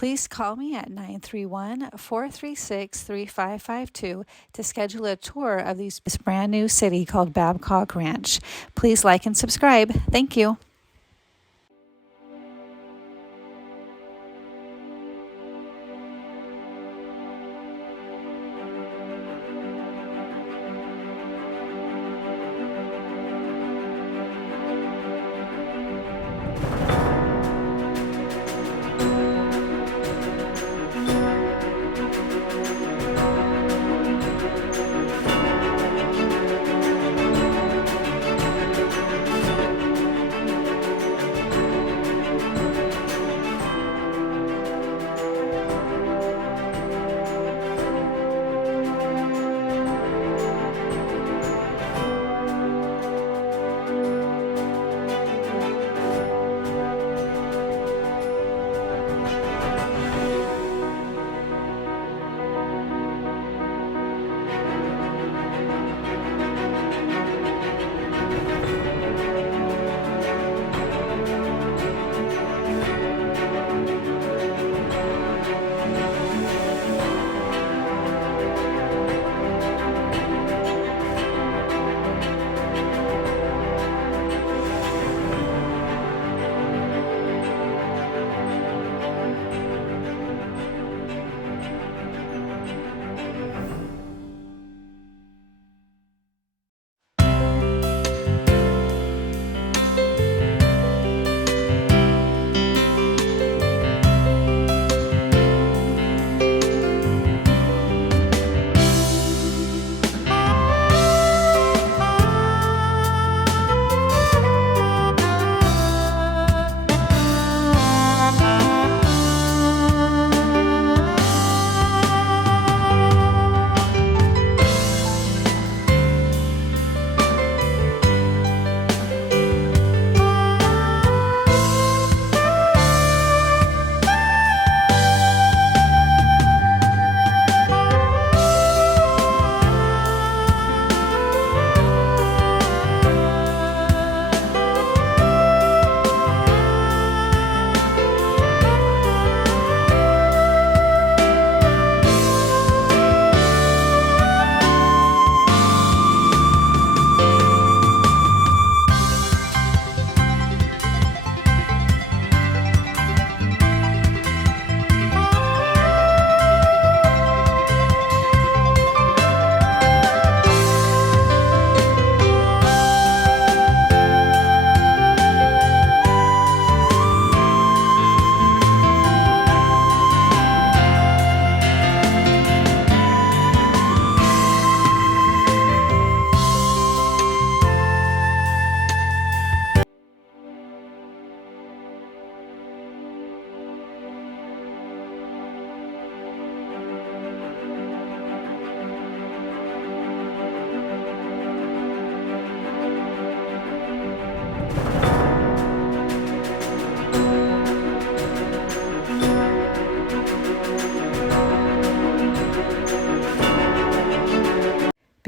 Please call me at 931-436-3552 to schedule a tour of this brand new city called Babcock Ranch. Please like and subscribe. Thank you.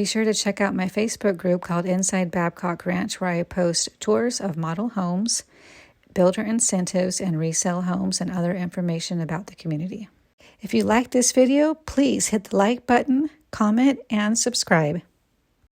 Be sure to check out my Facebook group called Inside Babcock Ranch, where I post tours of model homes, builder incentives, and resale homes, and other information about the community. If you like this video, please hit the like button, comment, and subscribe.